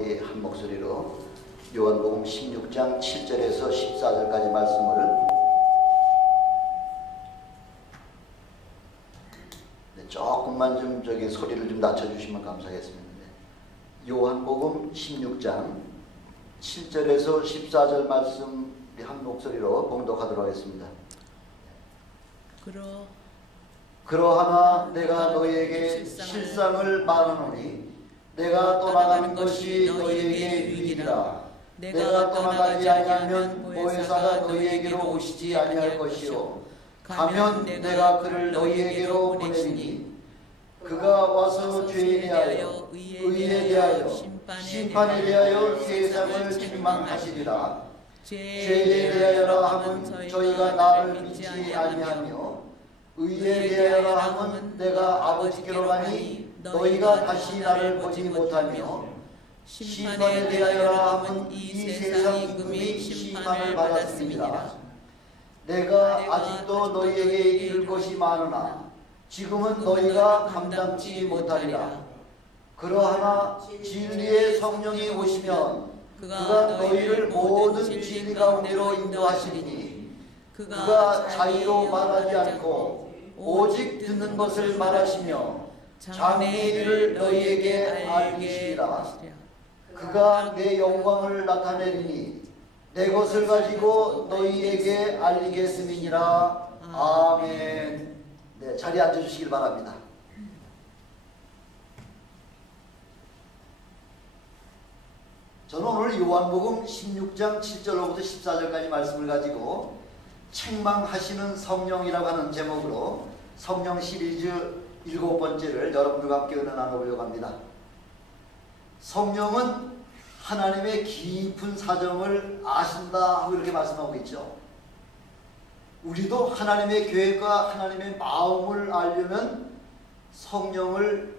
한 목소리로 요한복음 16장 7절에서 14절까지 말씀을 조금만 좀 소리를 좀 낮춰주시면 감사하겠습니다. 요한복음 16장 7절에서 14절 말씀 한 목소리로 봉독하도록 하겠습니다. 그러하나 내가 너희에게 실상을 말하노니 내가 떠나가는 것이 너희에게 유익이라. 내가 떠나가지 아니하면 보혜사가 너희에게로 오시지 아니할 것이요 가면 내가 그를 너희에게로 보내리니 그가 와서 죄에 대하여 의에 대하여 심판에 대하여 세상을 책망하시리라. 죄에 대하여라 함은 저희가 나를 믿지 아니하며 의에 대하여라 함은 내가 아버지께로 가니 너희가 다시 나를 보지 못하며 심판에 대하여라 함은 이 세상 임금이 심판을 받았습니다. 내가 아직도 너희에게 이를 것이 많으나 지금은 너희가 감당치 못하리라. 그러하나 진리의 성령이 오시면 그가 너희를 모든 진리 가운데로 인도하시리니 그가 자의로 말하지 않고 오직 듣는 것을 말하시며 장래의 일을 너희에게 알리시리라. 그가 내 영광을 나타내리니 내 것을 가지고 너희에게 알리겠음이니라. 아멘. 네, 자리에 앉아주시길 바랍니다. 저는 오늘 요한복음 16장 7절로부터 14절까지 말씀을 가지고 책망하시는 성령이라고 하는 제목으로 성령 시리즈 7번째를 여러분들과 함께 은혜 나눠보려고 합니다. 성령은 하나님의 깊은 사정을 아신다 하고 이렇게 말씀하고 있죠. 우리도 하나님의 계획과 하나님의 마음을 알려면 성령을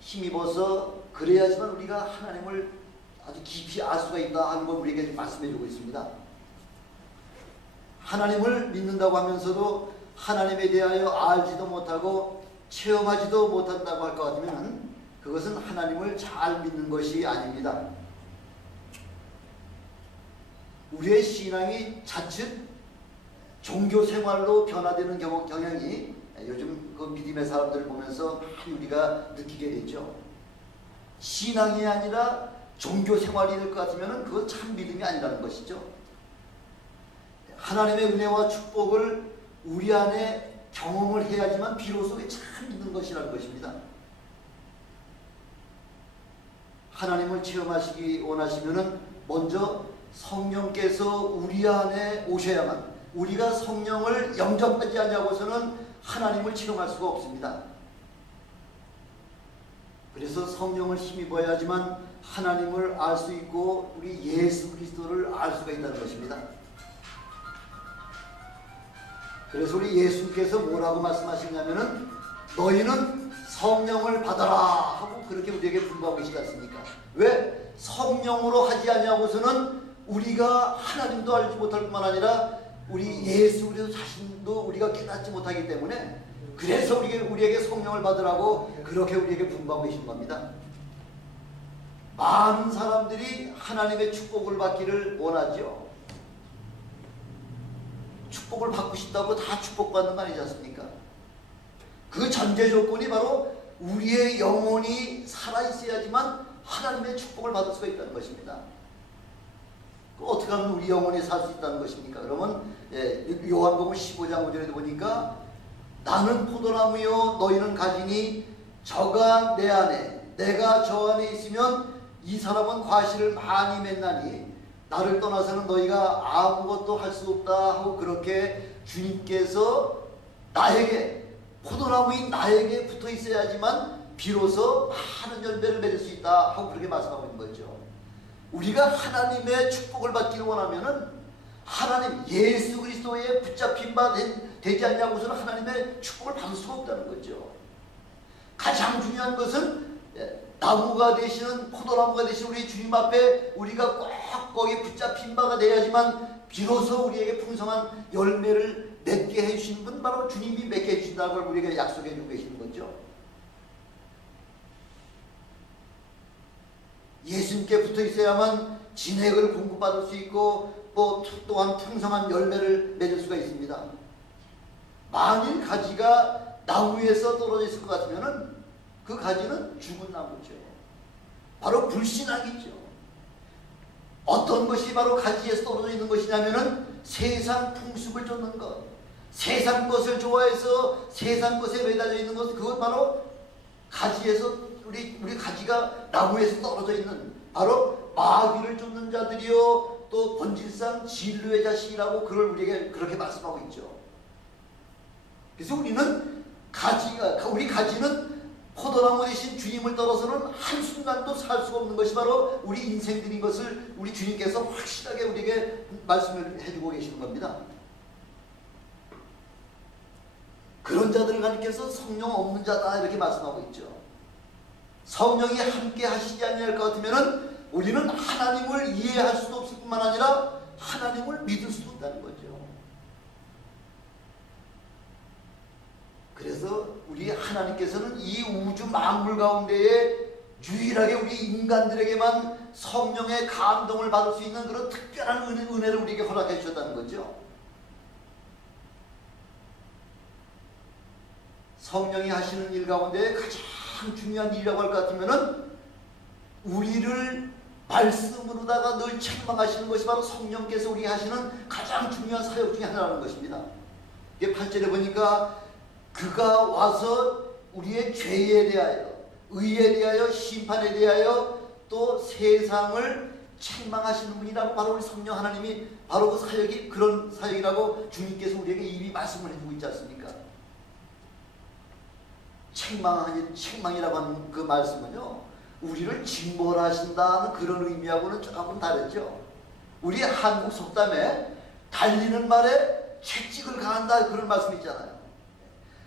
힘입어서 그래야지만 우리가 하나님을 아주 깊이 알 수가 있다 하는 걸 우리에게 말씀해주고 있습니다. 하나님을 믿는다고 하면서도 하나님에 대하여 알지도 못하고 체험하지도 못한다고 할 것 같으면 그것은 하나님을 잘 믿는 것이 아닙니다. 우리의 신앙이 자칫 종교 생활로 변화되는 경향이 요즘 그 믿음의 사람들을 보면서 많이 우리가 느끼게 되죠. 신앙이 아니라 종교 생활이 될 것 같으면 그건 참 믿음이 아니라는 것이죠. 하나님의 은혜와 축복을 우리 안에 경험을 해야지만 비로소 참 믿는 것이라는 것입니다. 하나님을 체험하시기 원하시면은 먼저 성령께서 우리 안에 오셔야만, 우리가 성령을 영접하지 않냐고서는 하나님을 체험할 수가 없습니다. 그래서 성령을 힘입어야지만 하나님을 알 수 있고 우리 예수 그리스도를 알 수가 있다는 것입니다. 그래서 우리 예수께서 뭐라고 말씀하시냐면은 너희는 성령을 받아라 하고 그렇게 우리에게 분부하고 계시지 않습니까? 왜? 성령으로 하지 않냐고서는 우리가 하나님도 알지 못할 뿐만 아니라 우리 예수 그리스도 자신도 우리가 깨닫지 못하기 때문에 그래서 우리에게 성령을 받으라고 그렇게 우리에게 분부하고 계신 겁니다. 많은 사람들이 하나님의 축복을 받기를 원하죠. 축복을 받고 싶다고 다 축복받는 거 아니지 않습니까? 그 전제 조건이 바로 우리의 영혼이 살아있어야지만 하나님의 축복을 받을 수가 있다는 것입니다. 어떻게 하면 우리 영혼이 살 수 있다는 것입니까? 그러면 요한복음 15장 5절에도 보니까 나는 포도나무요 너희는 가지니 저가 내 안에 내가 저 안에 있으면 이 사람은 과실을 많이 맺나니 나를 떠나서는 너희가 아무것도 할 수 없다 하고 그렇게 주님께서 나에게 포도나무인 나에게 붙어 있어야지만 비로소 많은 열매를 맺을 수 있다 하고 그렇게 말씀하고 있는 거죠. 우리가 하나님의 축복을 받기를 원하면은 하나님 예수 그리스도의 붙잡힌 바 되지 않냐고서는 하나님의 축복을 받을 수가 없다는 거죠. 가장 중요한 것은 나무가 되시는 포도나무가 되시는 우리 주님 앞에 우리가 꼭 거기에 붙잡힌 바가 돼야지만 비로소 우리에게 풍성한 열매를 맺게 해주시는 분 바로 주님이 맺게 해주신다는 걸 우리에게 약속해 주고 계시는 거죠. 예수님께 붙어 있어야만 진액을 공급받을 수 있고 또한 풍성한 열매를 맺을 수가 있습니다. 만일 가지가 나무 위에서 떨어져 있을 것 같으면 그 가지는 죽은 나무죠. 바로 불신앙이죠. 어떤 것이 바로 가지에서 떨어져 있는 것이냐면은 세상 풍습을 쫓는 것, 세상 것을 좋아해서 세상 것에 매달려 있는 것, 그것 바로 가지에서 우리 가지가 나무에서 떨어져 있는 바로 마귀를 쫓는 자들이요 또 본질상 진노의 자식이라고 그걸 우리에게 그렇게 말씀하고 있죠. 그래서 우리는 우리 가지는 포도나무 대신 주님을 떨어서는 한순간도 살 수가 없는 것이 바로 우리 인생들인 것을 우리 주님께서 확실하게 우리에게 말씀을 해주고 계시는 겁니다. 그런 자들을 가리켜서 성령 없는 자다 이렇게 말씀하고 있죠. 성령이 함께 하시지 아니할 것 같으면 우리는 하나님을 이해할 수도 없을 뿐만 아니라 하나님을 믿을 수도 없다는 거죠. 그래서 우리 하나님께서는 이 우주 만물 가운데에 유일하게 우리 인간들에게만 성령의 감동을 받을 수 있는 그런 특별한 은혜를 우리에게 허락해 주셨다는 거죠. 성령이 하시는 일 가운데 가장 중요한 일이라고 할 것 같으면 우리를 말씀으로다가 늘 책망하시는 것이 바로 성령께서 우리에게 하시는 가장 중요한 사역 중에 하나라는 것입니다. 이게 8절에 보니까 그가 와서 우리의 죄에 대하여, 의에 대하여, 심판에 대하여 또 세상을 책망하시는 분이라고 바로 우리 성령 하나님이 바로 그 사역이 그런 사역이라고 주님께서 우리에게 이미 말씀을 해주고 있지 않습니까? 책망이라고 하는 그 말씀은요, 우리를 징벌하신다는 그런 의미하고는 조금 다르죠. 우리 한국 속담에 달리는 말에 채찍을 가한다 그런 말씀 있잖아요.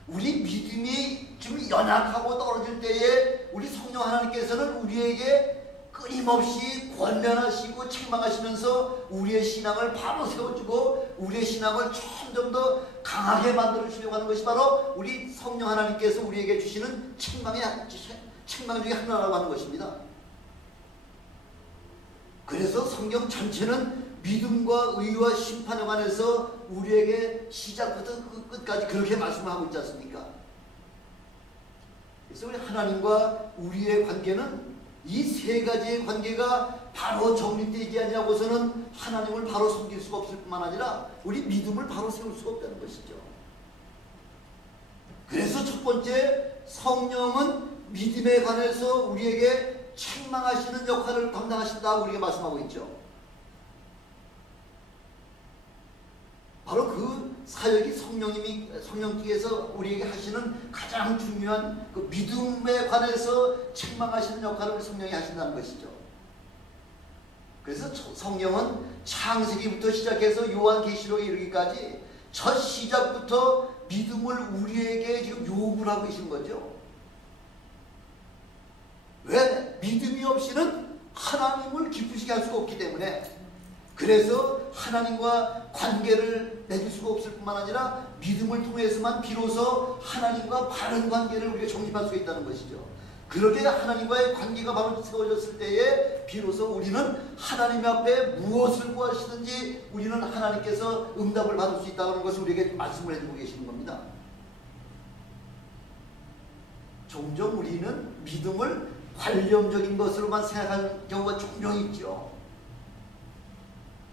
우리 믿음이 좀 연약하고 떨어질 때에 우리 성령 하나님께서는 우리에게 끊임없이 권면하시고 책망하시면서 우리의 신앙을 바로 세워주고 우리의 신앙을 점점 더 강하게 만들어주려고 하는 것이 바로 우리 성령 하나님께서 우리에게 주시는 책망 중에 하나라고 하는 것입니다. 그래서 성경 전체는 믿음과 의와 심판에 관해서 우리에게 시작부터 끝까지 그렇게 말씀하고 있지 않습니까? 그래서 우리 하나님과 우리의 관계는 이 세 가지의 관계가 바로 정립되지 아니하고서는 하나님을 바로 섬길 수가 없을 뿐만 아니라 우리 믿음을 바로 세울 수가 없다는 것이죠. 그래서 첫 번째, 성령은 믿음에 관해서 우리에게 책망하시는 역할을 담당하신다고 우리에게 말씀하고 있죠. 바로 그 사역이 성령께서 우리에게 하시는 가장 중요한 그 믿음에 관해서 책망하시는 역할을 성령이 하신다는 것이죠. 그래서 성령은 창세기부터 시작해서 요한계시록에 이르기까지 첫 시작부터 믿음을 우리에게 지금 요구를 하고 계신 거죠. 왜? 믿음이 없이는 하나님을 기쁘시게 할 수가 없기 때문에, 그래서 하나님과 관계를 맺을 수가 없을 뿐만 아니라 믿음을 통해서만 비로소 하나님과 바른 관계를 우리가 정립할 수 있다는 것이죠. 그렇게 하나님과의 관계가 바로 세워졌을 때에 비로소 우리는 하나님 앞에 무엇을 구하시든지 우리는 하나님께서 응답을 받을 수 있다는 것을 우리에게 말씀을 해주고 계시는 겁니다. 종종 우리는 믿음을 관념적인 것으로만 생각하는 경우가 종종 있죠.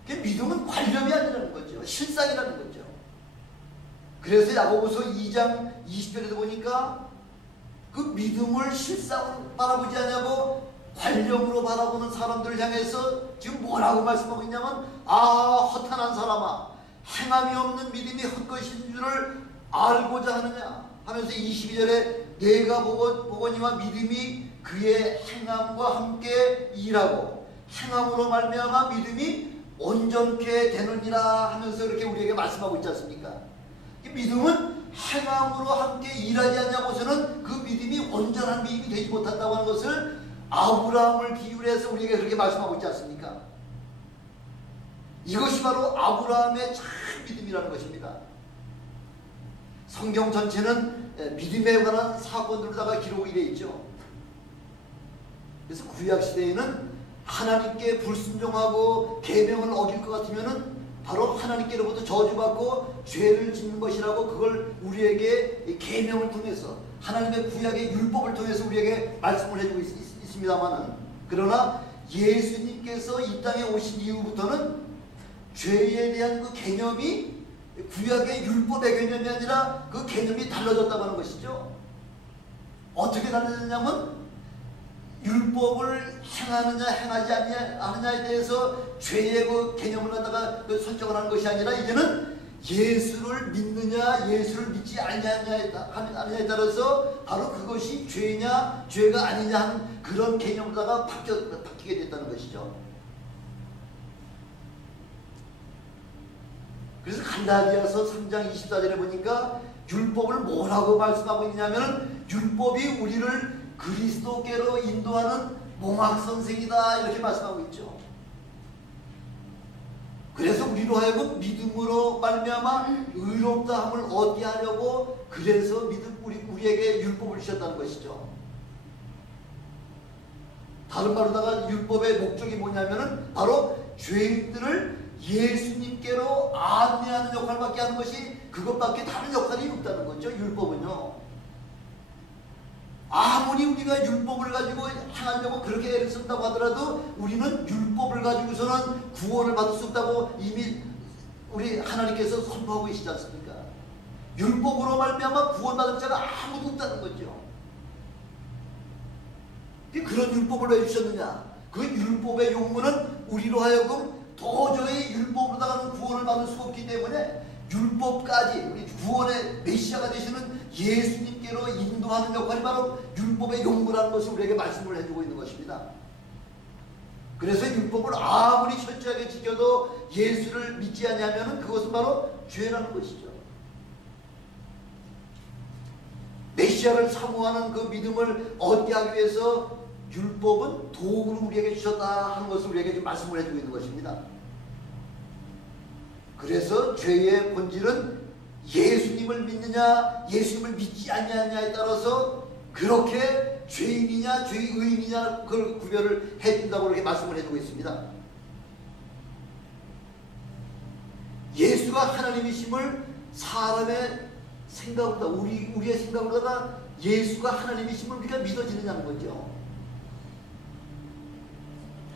믿음은 관념이 아니라는 거죠. 실상이라는 거죠. 그래서 야고보서 2장 20절에도 보니까 그 믿음을 실상으로 바라보지 않냐고 관념으로 바라보는 사람들을 향해서 지금 뭐라고 말씀하고 있냐면, 허탄한 사람아, 행함이 없는 믿음이 헛것인 줄을 알고자 하느냐 하면서 22절에 내가 보거니와 믿음이 그의 행함과 함께 일하고 행함으로 말미암아 믿음이 온전케 되느니라 하면서 이렇게 우리에게 말씀하고 있지 않습니까? 믿음은 행함으로 함께 일하지 않냐고서는 그 믿음이 온전한 믿음이 되지 못한다고 하는 것을 아브라함을 비유를 해서 우리에게 그렇게 말씀하고 있지 않습니까? 이것이 바로 아브라함의 참 믿음이라는 것입니다. 성경 전체는 믿음에 관한 사건들로다가 기록이 되어 있죠. 그래서 구약시대에는 하나님께 불순종하고 계명을 어길 것 같으면은 바로 하나님께로부터 저주받고 죄를 짓는 것이라고 그걸 우리에게 계명을 통해서 하나님의 구약의 율법을 통해서 우리에게 말씀을 해주고 있습니다만은, 그러나 예수님께서 이 땅에 오신 이후부터는 죄에 대한 그 개념이 구약의 율법의 개념이 아니라 그 개념이 달라졌다고 하는 것이죠. 어떻게 달라졌냐면 율법을 행하느냐 행하지 않느냐에 대해서 죄의 그 개념을 갖다가 설정을 하는 것이 아니라 이제는 예수를 믿느냐 예수를 믿지 않느냐에 따라서 바로 그것이 죄냐 죄가 아니냐 하는 그런 개념으로다가 바뀌게 됐다는 것이죠. 그래서 갈라디아서 3장 24절에 보니까 율법을 뭐라고 말씀하고 있냐면 율법이 우리를 그리스도께로 인도하는 몽학선생이다 이렇게 말씀하고 있죠. 그래서 우리로 하여금 믿음으로 말미암아 의롭다함을 얻게 하려고 그래서 우리에게 율법을 주셨다는 것이죠. 다른 말로다가 율법의 목적이 뭐냐면은 바로 죄인들을 예수님께로 안내하는 역할밖에 하는 것이 그것밖에 다른 역할이 없다는 거죠. 율법은요. 아무리 우리가 율법을 가지고 행하려고 그렇게 애를 쓴다고 하더라도 우리는 율법을 가지고서는 구원을 받을 수 없다고 이미 우리 하나님께서 선포하고 계시지 않습니까? 율법으로 말미암아 구원받을 자가 아무도 없다는 거죠. 그런 율법을 왜 주셨느냐? 그 율법의 용무는 우리로 하여금 도저히 율법으로다가는 구원을 받을 수 없기 때문에 율법까지 우리 구원의 메시아가 되시는 예수님께로 인도하는 역할이 바로 율법의 용무라는 것을 우리에게 말씀을 해주고 있는 것입니다. 그래서 율법을 아무리 철저하게 지켜도 예수를 믿지 않냐면 그것은 바로 죄라는 것이죠. 메시아를 사모하는 그 믿음을 얻게 하기 위해서 율법은 도구를 우리에게 주셨다 하는 것을 우리에게 지금 말씀을 해주고 있는 것입니다. 그래서 죄의 본질은 예수님을 믿느냐 예수님을 믿지 않느냐에 따라서 그렇게 죄인이냐 죄의인이냐 그걸 구별을 해준다고 이렇게 말씀을 해주고 있습니다. 예수가 하나님이심을 사람의 생각보다 우리의 생각보다 예수가 하나님이심을 우리가 믿어지느냐는 거죠.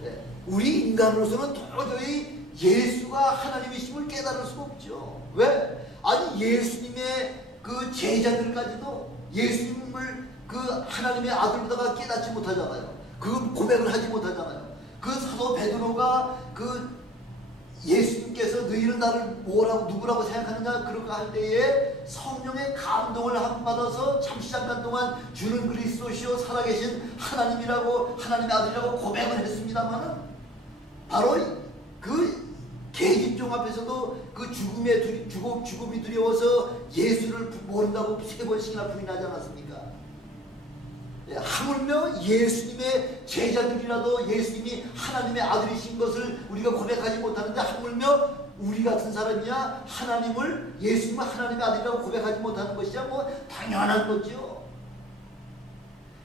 네. 우리 인간으로서는 도저히 예수가 하나님이심을 깨달을 수가 없죠. 왜? 아니 예수님의 그 제자들까지도 예수님을 그 하나님의 아들로다가 깨닫지 못하잖아요. 그 고백을 하지 못하잖아요. 그 사도 베드로가 그 예수님께서 너희는 나를 뭐라고 누구라고 생각하느냐 그렇게 할 때에 성령의 감동을 받아서 잠시 잠깐 동안 주는 그리스도시요 살아계신 하나님이라고 하나님의 아들이라고 고백을 했습니다마는 바로 그 계집종 앞에서도 그 죽음이 두려워서 예수를 모른다고 3번씩이나 부인하지 않았습니까? 하물며 예수님의 제자들이라도 예수님이 하나님의 아들이신 것을 우리가 고백하지 못하는데 하물며 우리 같은 사람이야 하나님을 예수님을 하나님의 아들이라고 고백하지 못하는 것이야 뭐 당연한 거죠.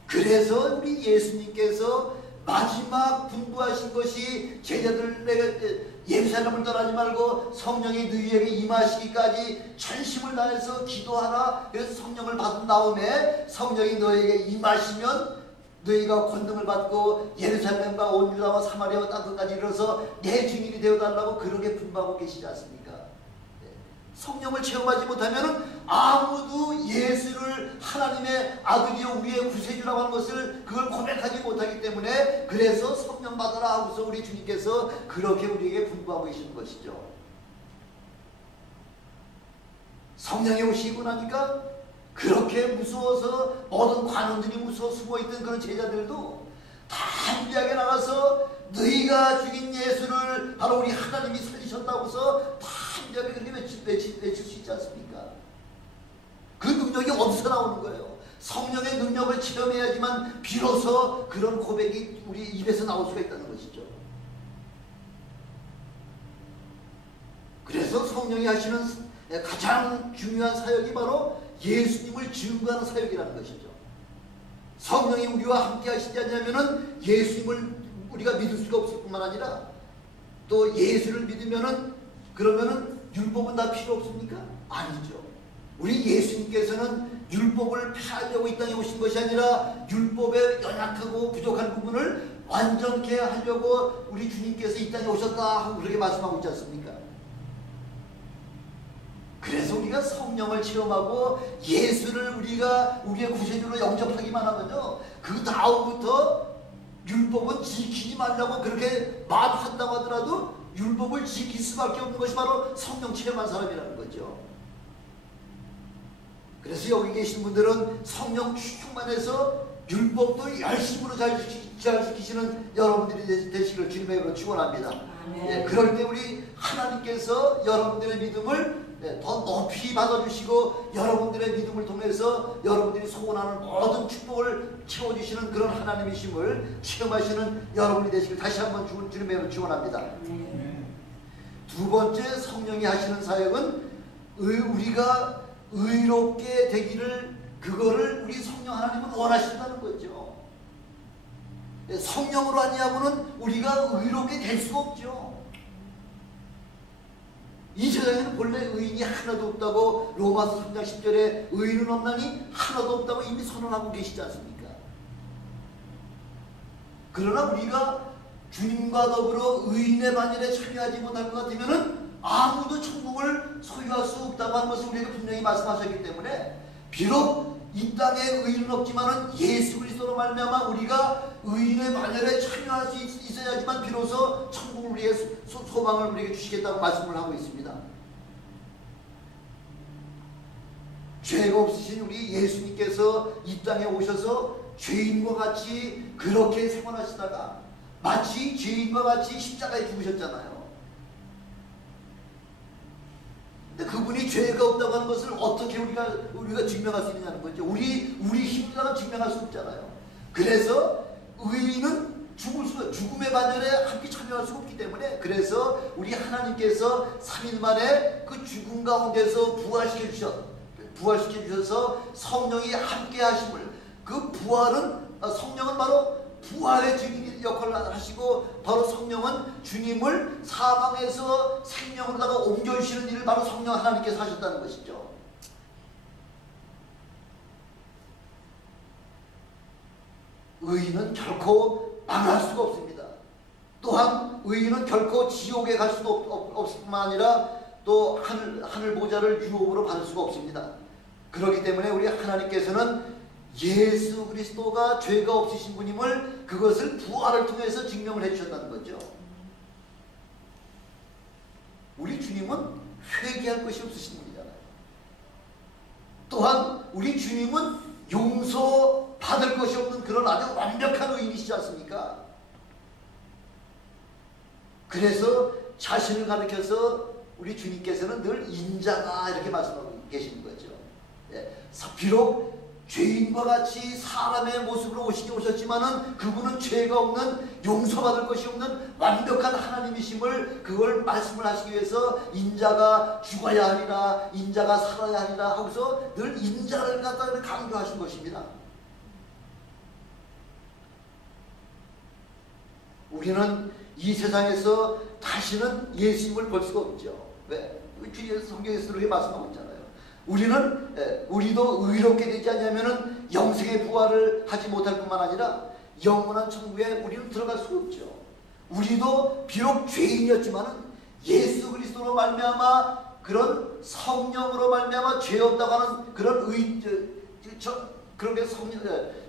그래서 우리 예수님께서 마지막 분부하신 것이 제자들에게 예루살렘을 떠나지 말고 성령이 너희에게 임하시기까지 전심을 다해서 기도하라. 그래서 성령을 받은 다음에 성령이 너희에게 임하시면 너희가 권능을 받고 예루살렘과 온 유다와 사마리아와 땅 끝까지 이르러서 내 증인이 되어달라고 그렇게 분부하고 계시지 않습니까? 성령을 체험하지 못하면 아무도 예수를 하나님의 아들이요 우리의 구세주라고 하는 것을 그걸 고백하지 못하기 때문에 그래서 성령 받아라 하고서 우리 주님께서 그렇게 우리에게 분부하고 계시는 것이죠. 성령이 오시고 나니까 그렇게 무서워서 모든 관원들이 무서워 숨어있던 그런 제자들도 담대하게 나가서 너희가 죽인 예수를 바로 우리 하나님이 살리셨다고서 담대하게 그렇게 외칠 수 있지 않습니까? 그 능력이 어디서 나오는 거예요? 성령의 능력을 체험해야지만 비로소 그런 고백이 우리 입에서 나올 수가 있다는 것이죠. 그래서 성령이 하시는 가장 중요한 사역이 바로 예수님을 증거하는 사역이라는 것이죠. 성령이 우리와 함께 하시지 않냐면은 예수님을 우리가 믿을 수가 없을 뿐만 아니라 또 예수를 믿으면은 그러면은 율법은 다 필요 없습니까? 아니죠. 우리 예수님께서는 율법을 폐하려고 이 땅에 오신 것이 아니라 율법의 연약하고 부족한 부분을 완전케 하려고 우리 주님께서 이 땅에 오셨다 하고 그렇게 말씀하고 있지 않습니까? 그래서 우리가 성령을 체험하고 예수를 우리가 우리의 구세주로 영접하기만 하면요, 그 다음부터 율법은 지키지 말라고 그렇게 말한다고 하더라도 율법을 지킬 수밖에 없는 것이 바로 성령 체험한 사람이라는 거죠. 그래서 여기 계신 분들은 성령 충만해서 율법도 열심으로 잘 지키시는 여러분들이 되시기를 주님의 이름으로 축원합니다. 예, 그럴 때 우리 하나님께서 여러분들의 믿음을 더 높이 받아주시고 여러분들의 믿음을 통해서 여러분들이 소원하는 모든 축복을 채워주시는 그런 하나님이심을 체험하시는 여러분이 되시길 다시 한번 주님의 이름으로 축원합니다. 두 번째, 성령이 하시는 사역은 우리가 의롭게 되기를, 그거를 우리 성령 하나님은 원하신다는 거죠. 성령으로 아니하고는 우리가 의롭게 될 수가 없죠. 이 세상에는 본래 의인이 하나도 없다고 로마서 3장 10절에 의인은 없나니 하나도 없다고 이미 선언하고 계시지 않습니까? 그러나 우리가 주님과 더불어 의인의 반열에 참여하지 못할 것 같으면은 아무도 천국을 소유할 수 없다고 하는 것을 우리에게 분명히 말씀하셨기 때문에, 비록 이 땅에 의인은 없지만은 예수 그리스도로 말미암아 우리가 의인의 반열에 참여할 수 있어야지만 비로소 천국을 우리의 소망을 우리에게 주시겠다고 말씀을 하고 있습니다. 죄가 없으신 우리 예수님께서 이 땅에 오셔서 죄인과 같이 그렇게 생활하시다가 마치 죄인과 같이 십자가에 죽으셨잖아요. 근데 그분이 죄가 없다고 하는 것을 어떻게 우리가 증명할 수 있느냐는 거죠. 우리 힘으로는 증명할 수 없잖아요. 그래서 의인은 죽음의 반열에 함께 참여할 수 없기 때문에, 그래서 우리 하나님께서 3일 만에 그 죽음 가운데서 부활시켜 주셔서 성령이 함께 하심을, 그 부활은 성령은 바로 부활의 증인 역할을 하시고, 바로 성령은 주님을 사망에서 생명으로다가 옮겨주시는 일을 바로 성령 하나님께서 하셨다는 것이죠. 의인은 결코 망할 수가 없습니다. 또한 의인은 결코 지옥에 갈 수도 없을 뿐만 아니라 또 하늘 보좌를 유업으로 받을 수가 없습니다. 그렇기 때문에 우리 하나님께서는 예수 그리스도가 죄가 없으신 분임을, 그것을 부활을 통해서 증명을 해주셨다는 거죠. 우리 주님은 회개할 것이 없으신 분이잖아요. 또한 우리 주님은 용서받을 것이 없는 그런 아주 완벽한 의인이시지 않습니까? 그래서 자신을 가리켜서 우리 주님께서는 늘 인자다 이렇게 말씀하고 계시는 거죠. 비록 죄인과 같이 사람의 모습으로 오셨지만은 그분은 죄가 없는, 용서받을 것이 없는 완벽한 하나님이심을, 그걸 말씀을 하시기 위해서 인자가 죽어야 하리라, 인자가 살아야 하리라 하고서 늘 인자를 갖다 강조하신 것입니다. 우리는 이 세상에서 다시는 예수님을 볼 수가 없죠. 왜? 주님 성경에서 그렇게 말씀하고 있잖아요. 우리도 의롭게 되지 않냐면은 영생의 부활을 하지 못할 뿐만 아니라 영원한 천국에 우리는 들어갈 수 없죠. 우리도 비록 죄인이었지만은 예수 그리스도로 말미암아, 그런 성령으로 말미암아 죄 없다고 하는 그런 그렇게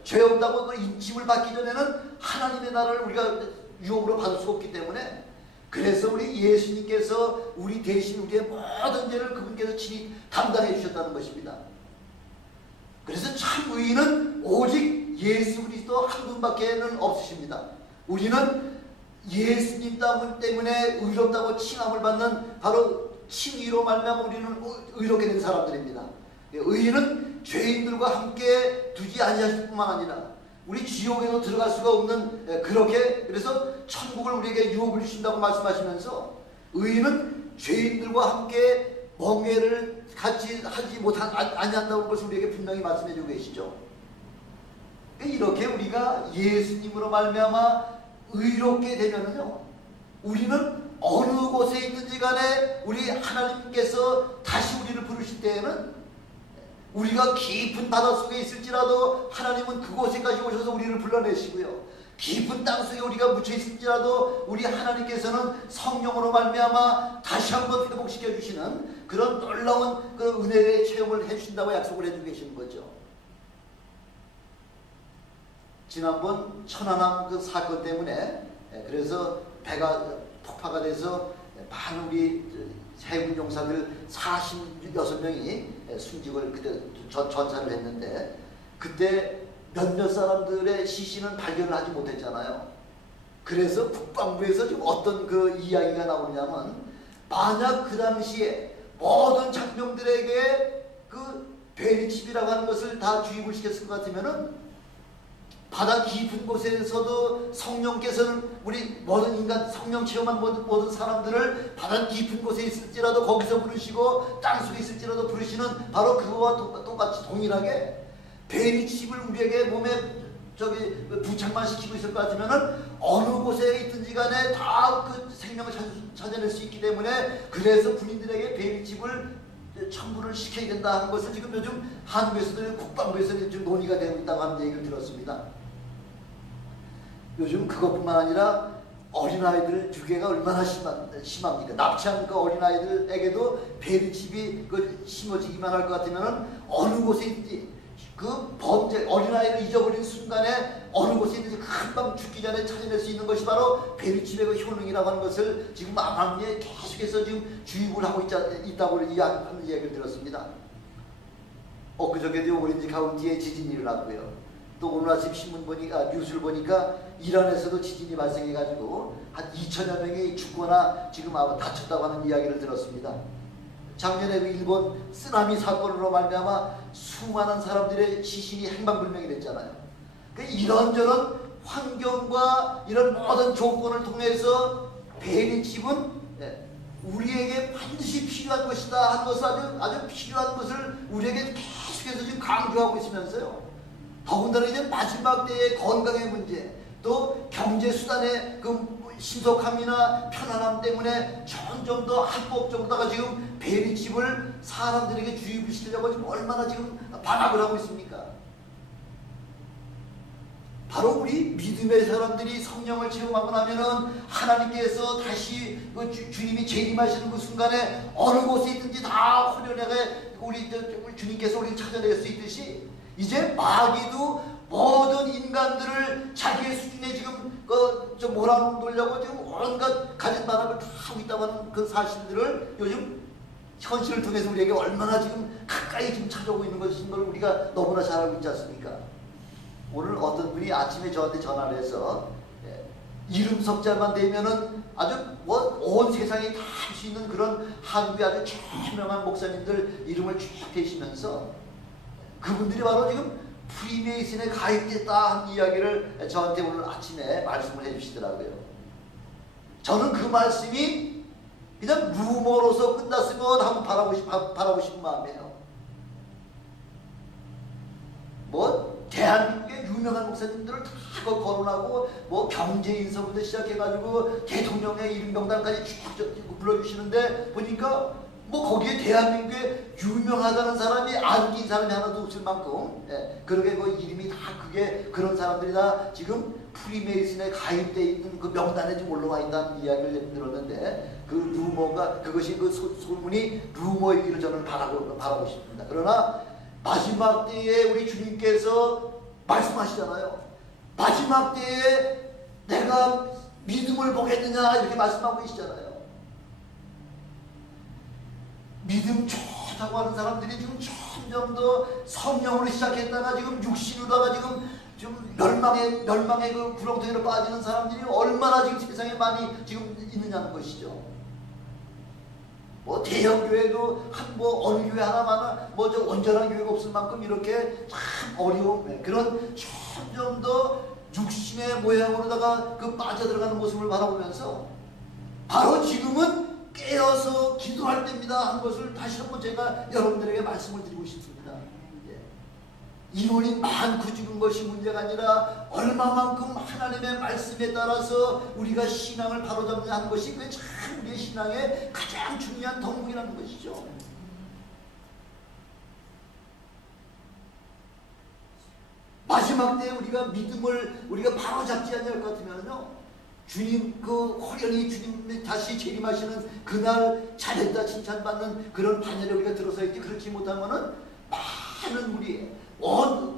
죄 없다고 그 인침을 받기 전에는 하나님의 나라를 우리가 유업으로 받을 수 없기 때문에, 그래서 우리 예수님께서 우리 대신 우리의 모든 죄를 그분께서 친히 담당해 주셨다는 것입니다. 그래서 참 의인은 오직 예수 그리스도 한 분밖에는 없으십니다. 우리는 예수님 때문에 의롭다고 칭함을 받는 바로 칭의로 말미암아 우리는 의롭게 된 사람들입니다. 의인은 죄인들과 함께 두지 아니하실 뿐만 아니라 우리 지옥에도 들어갈 수가 없는, 그렇게 그래서 천국을 우리에게 유업을 주신다고 말씀하시면서 의인은 죄인들과 함께 멍에를 같이 하지 아니한다는 것을 우리에게 분명히 말씀해 주고 계시죠. 이렇게 우리가 예수님으로 말미암아 의롭게 되면은요, 우리는 어느 곳에 있든지 간에 우리 하나님께서 다시 우리를 부르실 때에는 우리가 깊은 바닷속에 있을지라도 하나님은 그곳에까지 오셔서 우리를 불러내시고요, 깊은 땅속에 우리가 묻혀 있을지라도 우리 하나님께서는 성령으로 말미암아 다시 한번 회복시켜 주시는 그런 놀라운 그 은혜의 체험을 해주신다고 약속을 해주고 계시는 거죠. 지난번 천안함 그 사건 때문에 그래서 배가 폭파가 돼서 많은 우리 해군 용사들 46명이 순직을 그때 전사를 했는데, 그때 몇몇 사람들의 시신은 발견을 하지 못했잖아요. 그래서 국방부에서 지금 어떤 그 이야기가 나오냐면, 만약 그 당시에 모든 장병들에게 그 베리칩이라고 하는 것을 다 주입을 시켰을 것 같으면은 바다 깊은 곳에서도 성령께서는 우리 모든 인간 성령 체험한 모든 사람들을 바다 깊은 곳에 있을지라도 거기서 부르시고 땅속에 있을지라도 부르시는 바로 그거와 똑같이 동일하게 베리칩을 우리에게 몸에 부착만 시키고 있을 것 같으면은 어느 곳에 있든지 간에 다 그 생명을 찾아낼 수 있기 때문에, 그래서 군인들에게 베리칩을 첨부를 시켜야 된다 하는 것을 지금 요즘 한국에서도 국방부에서는 지금 논의가 되고 있다고 하는 얘기를 들었습니다. 요즘 그것뿐만 아니라 어린아이들 주계가 얼마나 심합니까? 납치한 그 어린아이들에게도 베리칩이 그 심어지기만 할 것 같으면 어느 곳에 있든지 그 범죄, 어린아이를 잊어버린 순간에 어느 곳에 있는지 금방 죽기 전에 찾아낼 수 있는 것이 바로 베리칩의 그 효능이라고 하는 것을 지금 암암리에 계속해서 지금 주입을 하고 있다고 하는 얘기를 들었습니다. 엊그저께도 오렌지 카운티에 지진이 일어났고요. 또 오늘 아침 신문 보니까, 뉴스를 보니까 이란에서도 지진이 발생해가지고 한 2천여 명이 죽거나 지금 아마 다쳤다고 하는 이야기를 들었습니다. 작년에 그 일본 쓰나미 사건으로 말미암아 수많은 사람들의 시신이 행방불명이 됐잖아요. 이런저런 환경과 이런 모든 조건을 통해서 베리칩은 우리에게 반드시 필요한 것이다 하는 것을 아주 필요한 것을 우리에게 계속해서 지금 강조하고 있으면서요, 더군다나 이제 마지막 때의 건강의 문제, 또 경제수단의 그 신속함이나 편안함 때문에 점점 더 합법적으로다가 지금 베리칩을 사람들에게 주입을 시키려고 지금 얼마나 지금 반박을 하고 있습니까? 바로 우리 믿음의 사람들이 성령을 체험하고 나면은 하나님께서 다시 그 주님이 재림하시는 그 순간에 어느 곳에 있든지 다 호련하게 우리 주님께서 우리를 찾아낼 수 있듯이, 이제 마귀도 모든 인간들을 자기의 수준에 지금 몰아놓으려고 지금 온갖 가진 바람을 다 하고 있다고 하는 그 사실들을 요즘 현실을 통해서 우리에게 얼마나 지금 가까이 지금 찾아오고 있는 것인 걸 우리가 너무나 잘 알고 있지 않습니까? 오늘 어떤 분이 아침에 저한테 전화를 해서 이름 석자만 되면은 아주 온 세상에 다 할 수 있는 그런 한국의 아주 유명한 목사님들 이름을 쭉 대시면서 그분들이 바로 지금 프리메이슨에 가입됐다 하는 이야기를 저한테 오늘 아침에 말씀을 해주시더라고요. 저는 그 말씀이 그냥 루머로서 끝났으면 하고 바라고 싶은 마음이에요. 대한민국의 유명한 목사님들을 다 거론하고 경제인서부터 시작해가지고 대통령의 이름 명단까지 쭉 불러주시는데 보니까 거기에 대한민국에 유명하다는 사람이 안 낀 사람이 하나도 없을 만큼, 그러게 그 이름이 다 그런 사람들이 다 지금 프리메이슨에 가입되어 있는 그 명단에 좀 올라와 있다는 이야기를 들었는데, 그 루머가, 그것이 그 소문이 루머이기를 저는 바라고 싶습니다. 그러나 마지막 때에 우리 주님께서 말씀하시잖아요. 마지막 때에 내가 믿음을 보겠느냐 이렇게 말씀하고 계시잖아요. 믿음 좋다고 하는 사람들이 지금 점점 더 성령으로 시작했다가 지금 육신으로다가 지금 멸망의 그 구렁텅이로 빠지는 사람들이 얼마나 지금 세상에 많이 지금 있느냐는 것이죠. 대형 교회도 어느 교회 하나만 온전한 교회가 없을 만큼 이렇게 참 어려운 그런 점점 더 육신의 모양으로다가 그 빠져들어가는 모습을 바라보면서 바로 지금은 깨어서 기도할 때입니다 하는 것을 다시 한번 제가 여러분들에게 말씀을 드리고 싶습니다. 인원이 많고 적은 것이 문제가 아니라 얼마만큼 하나님의 말씀에 따라서 우리가 신앙을 바로잡느냐 하는 것이 그게 참 우리의 신앙의 가장 중요한 덕목이라는 것이죠. 마지막 때에 우리가 믿음을 우리가 바로잡지 않을 것 같으면요, 주님 그 호련히 주님 다시 재림하시는 그날 잘했다 칭찬받는 그런 반열에 우리가 들어서야지, 그렇지 못하면은 많은 우리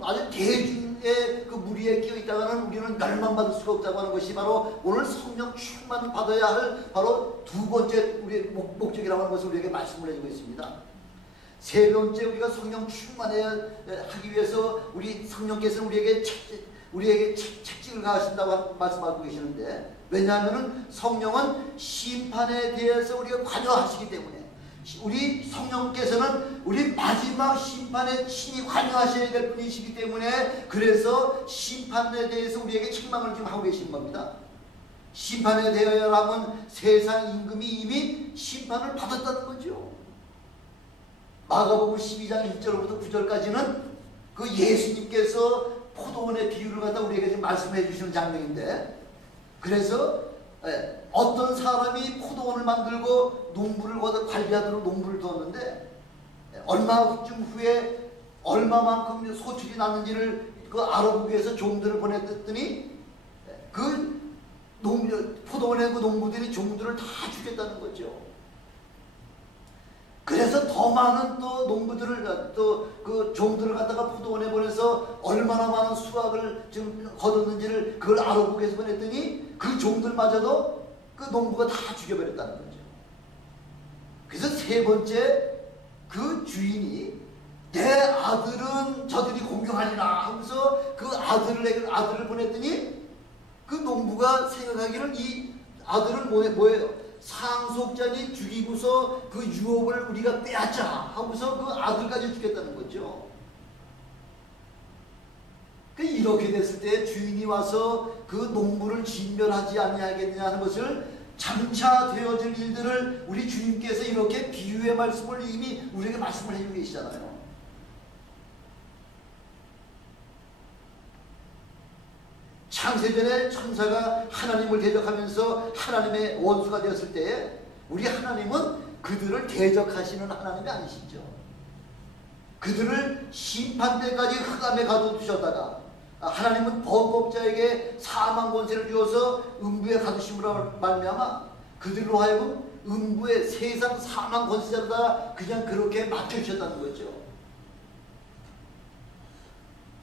아주 대중의 그 무리에 끼어 있다가는 우리는 멸망받을 수가 없다고 하는 것이 바로 오늘 성령 충만 받아야 할 바로 두 번째 우리의 목적이라고 하는 것을 우리에게 말씀을 해주고 있습니다. 세 번째, 우리가 성령 충만해야 하기 위해서 우리 성령께서는 우리에게 책직을 가하신다고 말씀하고 계시는데, 왜냐하면 성령은 심판에 대해서 우리가 관여하시기 때문에 우리 성령께서는 우리 마지막 심판에 친히 관여하셔야 될 분이시기 때문에, 그래서 심판에 대해서 우리에게 책망을 지금 하고 계신 겁니다. 심판에 대하여라면 세상 임금이 이미 심판을 받았다는 거죠. 마가복음 12장 1절부터 9절까지는 그 예수님께서 포도원의 비유를 갖다 우리에게 지금 말씀해 주시는 장면인데, 그래서 어떤 사람이 포도원을 만들고 농부를 관리하도록 농부를 두었는데, 얼마쯤 후에 얼마만큼 소출이 났는지를 그 알아보기 위해서 종들을 보냈더니 그 포도원의 그 농부들이 종들을 다 죽였다는 거죠. 그래서 더 많은 또 농부들을 또 그 종들을 갖다가 포도원에 보내서 얼마나 많은 수확을 좀 거뒀는지를 그걸 알아보기 위해서 보냈더니 그 종들마저도 그 농부가 다 죽여버렸다는 거죠. 그래서 세 번째, 그 주인이 내 아들은 저들이 공경하리라 하면서 그 아들을 보냈더니 그 농부가 생각하기를 이 아들은 뭐예요? 상속자니 죽이고서 그 유업을 우리가 빼앗자 하고서 그 아들까지 죽였다는 거죠. 이렇게 됐을 때 주인이 와서 그 농부를 진멸하지 아니하겠느냐 하는 것을 장차 되어질 일들을 우리 주님께서 이렇게 비유의 말씀을 이미 우리에게 말씀을 해주고 계시잖아요. 창세전에 천사가 하나님을 대적하면서 하나님의 원수가 되었을 때에 우리 하나님은 그들을 대적하시는 하나님이 아니시죠. 그들을 심판대까지 흑암에 가두셨다가 하나님은 범법자에게 사망 권세를 주어서 음부에 가두심으로 말미암아 그들로 하여금 음부의 세상 사망 권세자로다 그냥 그렇게 맡겨주셨다는 거죠.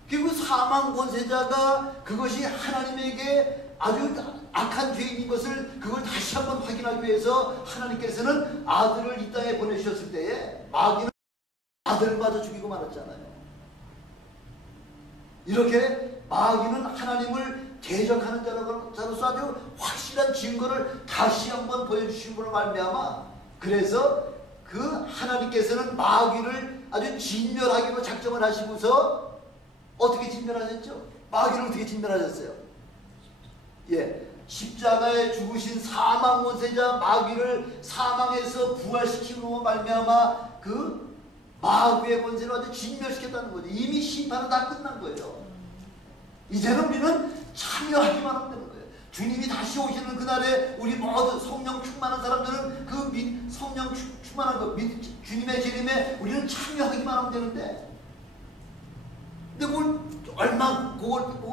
그리고 사망 권세자가 그것이 하나님에게 아주 악한 죄인인 것을 그걸 다시 한번 확인하기 위해서 하나님께서는 아들을 이 땅에 보내주셨을 때에 마귀는 아들마저 죽이고 말았잖아요. 이렇게 마귀는 하나님을 대적하는 자로서 아주 확실한 증거를 다시 한번 보여주신 걸로 말미암아 그래서 그 하나님께서는 마귀를 아주 진멸하기로 작정을 하시고서 어떻게 진멸하셨죠? 마귀를 어떻게 진멸하셨어요? 십자가에 죽으신 사망 권세자 마귀를 사망에서 부활시키고 말미암아 그 마귀의 권세를 아주 진멸시켰다는 거죠. 이미 심판은 다 끝난 거예요. 이제는 우리는 참여하기만 하면 되는 거예요. 주님이 다시 오시는 그날에 우리 모든 성령 충만한 사람들은 그 성령 충만한 거 주님의 재림에 우리는 참여하기만 하면 되는데, 근데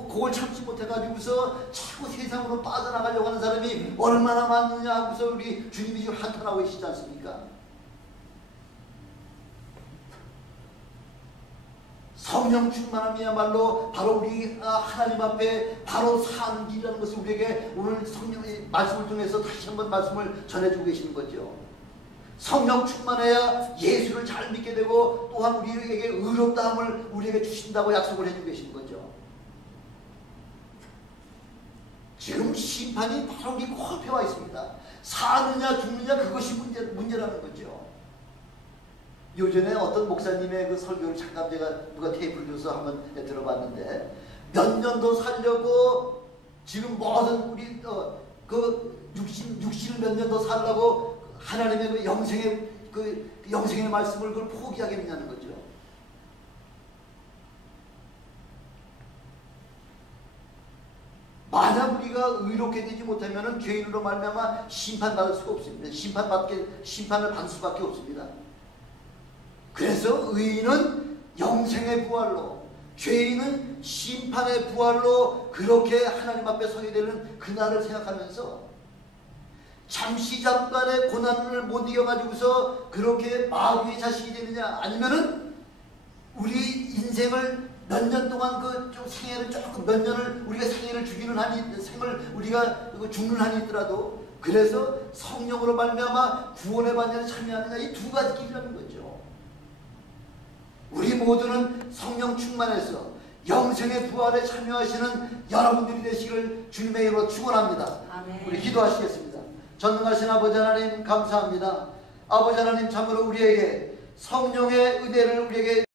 그걸 참지 못해가지고서 자꾸 세상으로 빠져나가려고 하는 사람이 얼마나 많느냐 하고서 우리 주님이 지금 한탄하고 계시지 않습니까? 성령 충만함이야말로 바로 우리 하나님 앞에 바로 사는 길이라는 것을 우리에게 오늘 성령의 말씀을 통해서 다시 한번 말씀을 전해주고 계시는 거죠. 성령 충만해야 예수를 잘 믿게 되고 또한 우리에게 의롭다함을 우리에게 주신다고 약속을 해주고 계신 거죠. 지금 심판이 바로 우리 코앞에 와 있습니다. 사느냐 죽느냐 그것이 문제라는 거죠. 요전에 어떤 목사님의 그 설교를 잠깐 제가 누가 테이프를 줘서 한번 들어봤는데, 몇 년 더 살려고 지금 모든 우리 그 육신을 몇 년 더 살라고 하나님의 그 영생의 말씀을 그걸 포기하겠느냐는 거죠. 우리가 의롭게 되지 못하면은 죄인으로 말미암아 심판받을 수가 없습니다. 심판을 받을 수밖에 없습니다. 그래서 의인은 영생의 부활로, 죄인은 심판의 부활로 그렇게 하나님 앞에 서게 되는 그날을 생각하면서 잠시 잠깐의 고난을 못 이겨가지고서 그렇게 마귀의 자식이 되느냐, 아니면은 우리 인생을 몇 년 동안 좀 생애를 조금 몇 년을 우리가 생애를 죽이는 한이, 생을 우리가 죽는 한이 있더라도 그래서 성령으로 말미암아 구원의 반열에 참여하느냐, 이 두 가지 길이라는 거죠. 우리 모두는 성령 충만해서 영생의 부활에 참여하시는 여러분들이 되시기를 주님의 이름으로 축원합니다. 아멘. 우리 기도하시겠습니다. 전능하신 아버지 하나님 감사합니다. 아버지 하나님, 참으로 우리에게 성령의 은혜를 우리에게